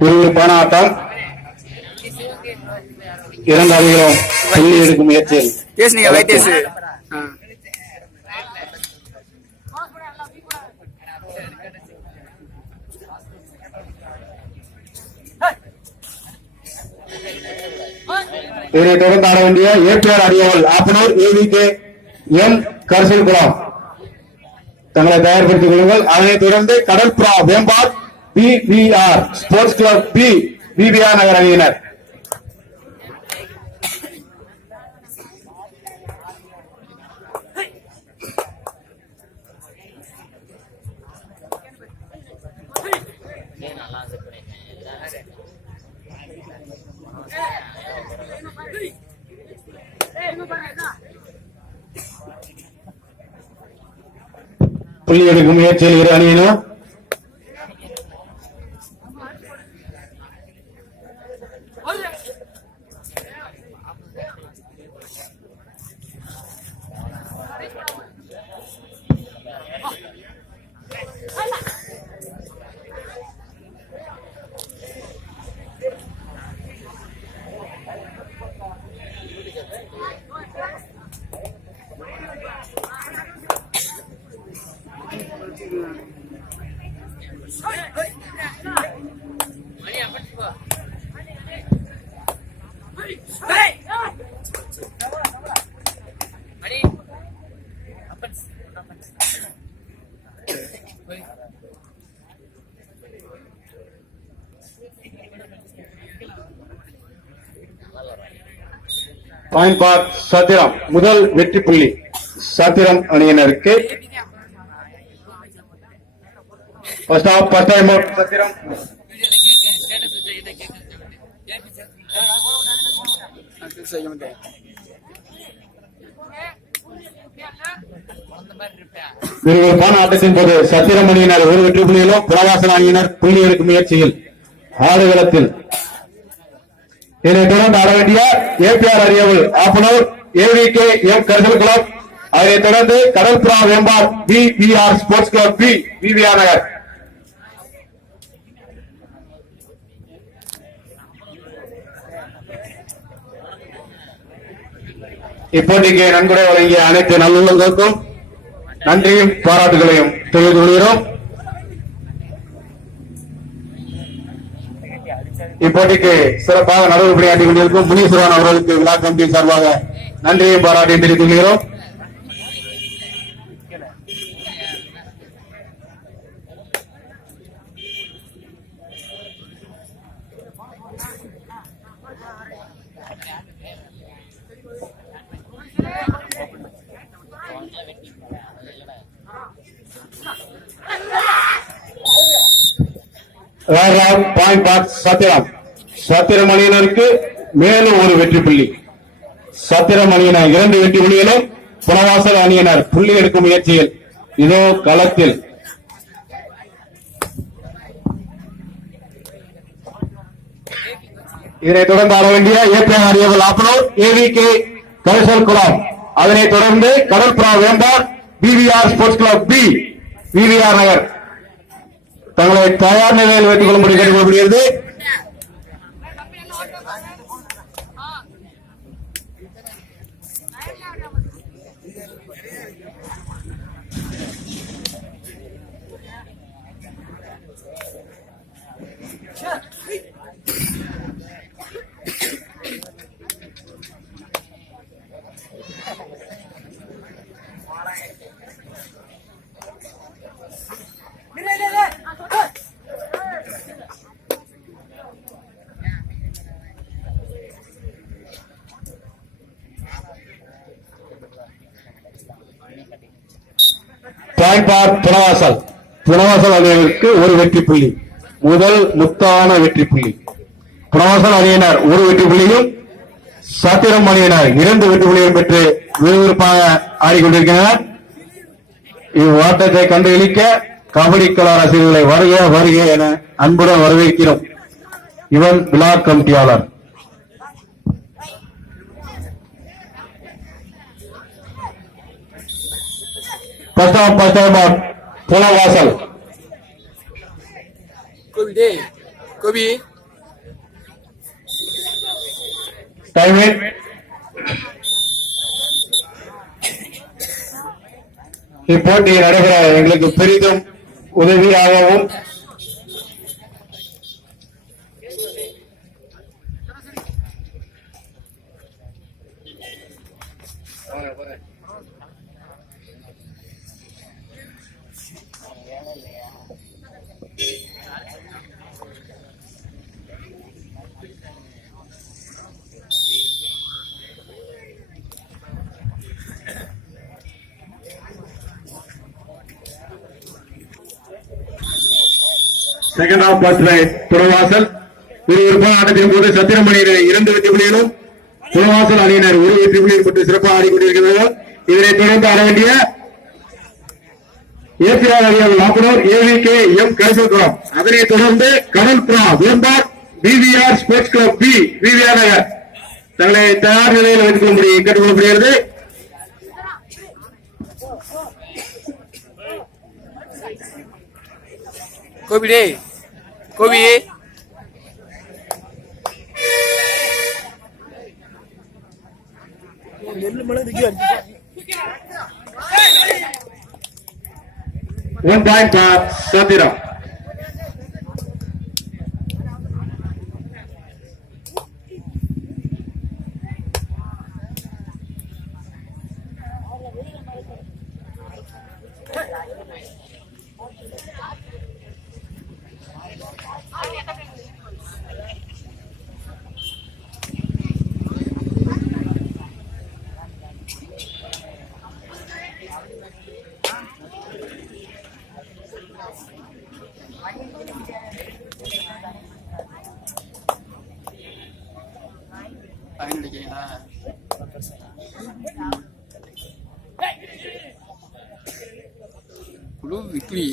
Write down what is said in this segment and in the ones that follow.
விறுவிறுப்பான ஆட்டம். இரண்டு அணிகளும் புள்ளி எடுக்கும் முயற்சியில் இதனை தொடர்ந்து ஆட வேண்டிய ஏபிஆர் அடியவள் Appanur AVK M Karisalkulam தங்களை தயார்படுத்திக் கொள்ளுங்கள். அதனைத் தொடர்ந்து Kadalpura Vembar PVR sports club B PVR Nagar அணியினர். புள்ளி எடுக்கும் முயற்சியில் இரு அணியினர். பாயிண்ட் பார் சத்திரம் முதல் வெற்றி புள்ளி சத்திரம் அணியினருக்கு. சத்திரம் விறுவிறுப்பான ஆட்டத்தின் போது சத்திரம் அணியினர் ஒரு வெற்றி புள்ளியிலும் புறவாசல் அணியினர் புள்ளி எடுக்கும் முயற்சியில் ஆடுகளத்தில். இதனைத் தொடர்ந்து ஆட வேண்டிய ஏபிஆர் அரியவள் Appanur AVK M Karisal club. அதனைத் தொடர்ந்து Kadalpura Vembar PVR sports club B PVR Nagar. இப்போதைக்கு நன்கொடை வழங்கிய அனைத்து நல்லுள்ளங்களுக்கும் நன்றியும் பாராட்டுகளையும் தெரிவித்துக் கொள்கிறோம். இப்போட்டிக்கு சிறப்பாக நடவு பணியாற்றிக் கொண்டிருக்கும் முனீஸ்வரன் அவர்களுக்கு விழா கமிட்டி சார்பாக நன்றியும் பாராட்டையும் தெரிவித்துக் கொள்கிறோம். பாயிண்ட் பார் சத்திரம் சத்திரம் அணியினருக்கு மேலும் ஒரு வெற்றி புள்ளி. சத்திரம் அணியினர் இரண்டு வெற்றி புள்ளிகளும் புனவாசல் அணியினர் புள்ளி எடுக்கும் முயற்சியில் இதோ களத்தில். இதனைத் தொடர்ந்து ஆட வேண்டிய ஏபிஆர் அரியவள் ஆப்பனூர் ஏவிகே கரிசல் குளம். அதனைத் தொடர்ந்து Kadalpura Vembar PVR sports club B PVR Nagar தங்களை தயார் நிலையில் வைத்துக் கொள்ளும்படி கேட்டுக்கொள்ளப்படுகிறது. பாயிண்ட் பார் புனவாசல் புனவாசல் அணியினருக்கு ஒரு வெற்றி புள்ளி முதல் முத்தான வெற்றி புள்ளி. புனவாசல் அணியினர் ஒரு வெற்றி புள்ளியும் சத்திரம் அணியினர் இரண்டு வெற்றி புள்ளியும் பெற்று விறுவிறுப்பாக ஆடிக்கொண்டிருக்கின்றனர். இவ்வாட்டத்தை கண்டு இழிக்க கபடி கலா ரசிகர்களை வருக வருக என அன்புடன் வரவேற்கிறோம். இவன் விழா கமிட்டியாளர். First time out Punavasal. Gopi time இப்போட்டி நடைபெற எங்களுக்கு பெரிதும் உதவியாகவும் second half first right Punavasal விறுவிறுப்பான ஆட்டத்தின் போது சத்திரமணியினர் 2 வெற்றி புள்ளிகளும் புனவாசல் அணியினர் 1 வெற்றி புள்ளிகள் பெற்று சிறப்பாக ஆடிக்கொண்டிருக்கிறார்கள். இதனைத் தொடர்ந்து ஆட வேண்டிய ஏபிஆர் அணியாளர் லாக்குனூர் ஏவிகே எம் கரிசல்குளம், அதனைத் தொடர்ந்து Kadalpura Vembar PVR sports club B VVR Nagar தங்களை தயார் நிலையில் வைத்துக் கொள்ளும்படி கேட்டுக்கொள்ளப்படுகிறது. கோபி நெல்லு மலை One point for Satira. விக்லி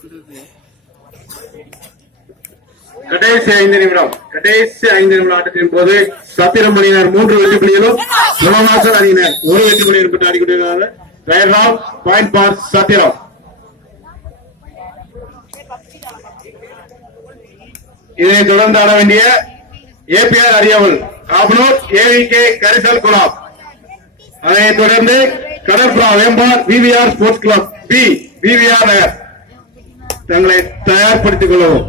கொடுக்குது கடைசி 5 நிமிடம் ஆட்டத்தின் போது சத்திரம் அணியினர் 3 வெற்றி புள்ளிகளும் புனவாசல் அணியினர் 1 வெற்றி புள்ளிகள் பெற்று ஆடிக்கொண்டிருக்கிறார்கள். பாயிண்ட் ஃபார் சத்திரம். இதனைத் தொடர்ந்து ஆட வேண்டிய ஏபிஆர் அரியவல் ஆபனூர் ஏவிகே கரிசல் குளம், அதனைத் தொடர்ந்து Kadalpura Vembar VVR sports club B VVR Nagar தங்களை தயார்படுத்திக் கொள்ளவும்.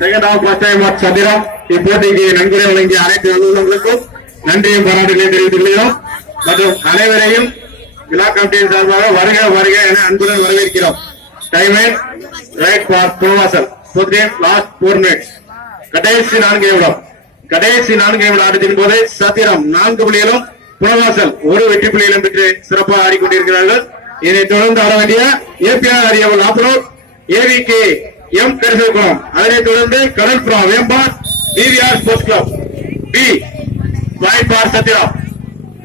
Second half first time of Chathiram இப்போட்டிக்கு நன்கொடை வழங்கிய அனைத்து நல்லுள்ளங்களுக்கும் நன்றியும் பாராட்டுகளை தெரிவித்துக் கொள்கிறோம் மற்றும் அனைவரையும் விழா கமிட்டியின் சார்பாக வருக வருக என அன்புடன் வரவேற்கிறோம். Time right for Punavasal last 4 minutes. கடைசி 4 நிமிடம் ஆட்டத்தின் போது சத்திரம் 4 புள்ளிகளும் புனவாசல் 1 வெற்றி புள்ளிகளும் பெற்று சிறப்பாக ஆடிக்கொண்டிருக்கிறார்கள். இதனைத் தொடர்ந்து ஆட வேண்டிய ஏபிஆர் அரியவல் ஆப்பனூர் ஏவிகே எம் கரிசல்குளம், அதனைத் தொடர்ந்து Kadalpura Vembar PVR sports club B point for Chathiram.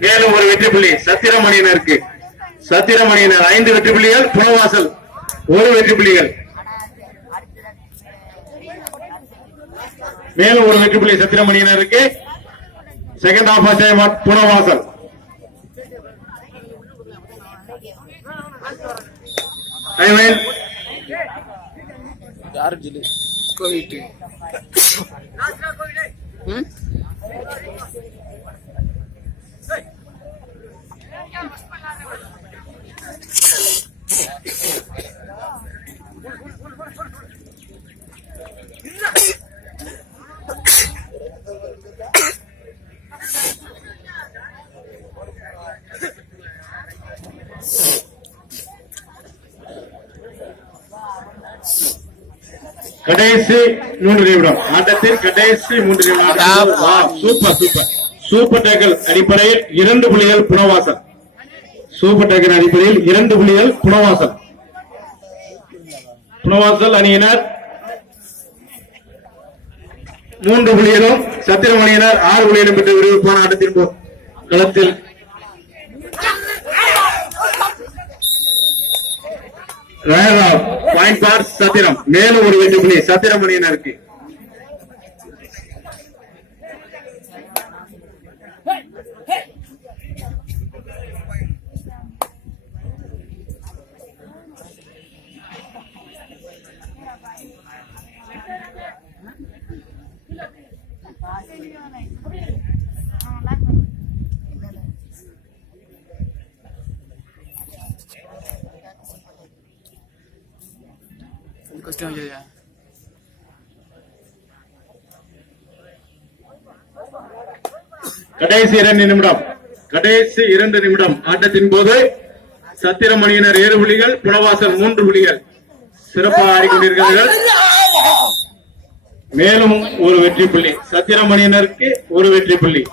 மேலும் 1 வெற்றி புள்ளி சத்திரம் அணியினருக்கு. சத்திரம் அணியினர் 5 வெற்றி புள்ளிகள், புனவாசல் 1 வெற்றி புள்ளிகள். மேலும் 1 வெற்றி புள்ளி சத்திரம் அணியினருக்கு. Second half first time Punavasal. யாரு ஜில்லு கோவிட் கடைசி 3 நிமிடம் ஆட்டத்தில் கடைசி 3 நிமிடம். சூப்பர் டேக்கல் அடிப்படையில் 2 புள்ளிகள் புனவாசல். சூப்பர் டேக்கல் அடிப்படையில் 2 புள்ளிகள் புனவாசல். புனவாசல் அணியினர் 3 புள்ளிகளும் சத்திரமணியினர் 6 புள்ளிகளும் பெற்று விறுவிறுப்பான ஆட்டத்தின் களத்தில் பாயிண்ட் பார் சத்திரம். மேலும் ஒரு வெற்றி புள்ளி சத்திரமணியினருக்கு. कष्ट हो जाए கடைசி 2 நிமிடம் ஆட்டத்தின் போது சத்திரமணியினர் 7 புள்ளிகள், புனவாசல் 3 புள்ளிகள் சிறப்பாக ஆடிக்கொண்டிருக்கிறார்கள். மேலும் ஒரு வெற்றி புள்ளி சத்திரமணியினருக்கு, ஒரு வெற்றி புள்ளி.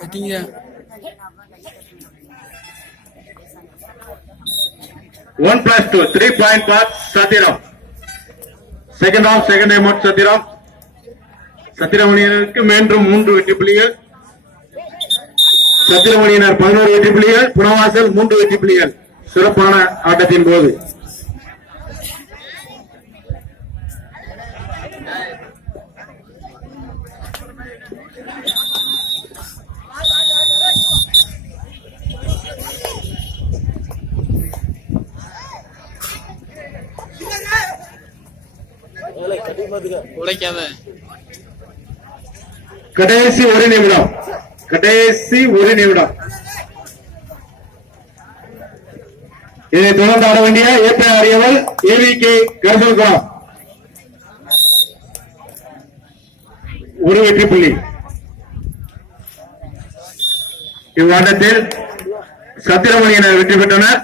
Cutting 1+2 3 point pass Chathiram. Second half second time out Chathiram. சத்திரமணியினருக்கு மீண்டும் 3 வெற்றி புள்ளிகள். சத்திரமணியினர் 11 வெற்றி புள்ளிகள், புனவாசல் 3 வெற்றி புள்ளிகள் சிறப்பான ஆட்டத்தின் போது. உடைக்காத கடைசி 1 நிமிடம். இதை தொடர்ந்து ஆட வேண்டிய ஏபி ஆரியவல், ஏவிகே கருசல்குளம் ஒரு வெற்றி புள்ளி. இவ்வாட்டத்தில் சத்திரமணியினர் வெற்றி பெற்றனர்.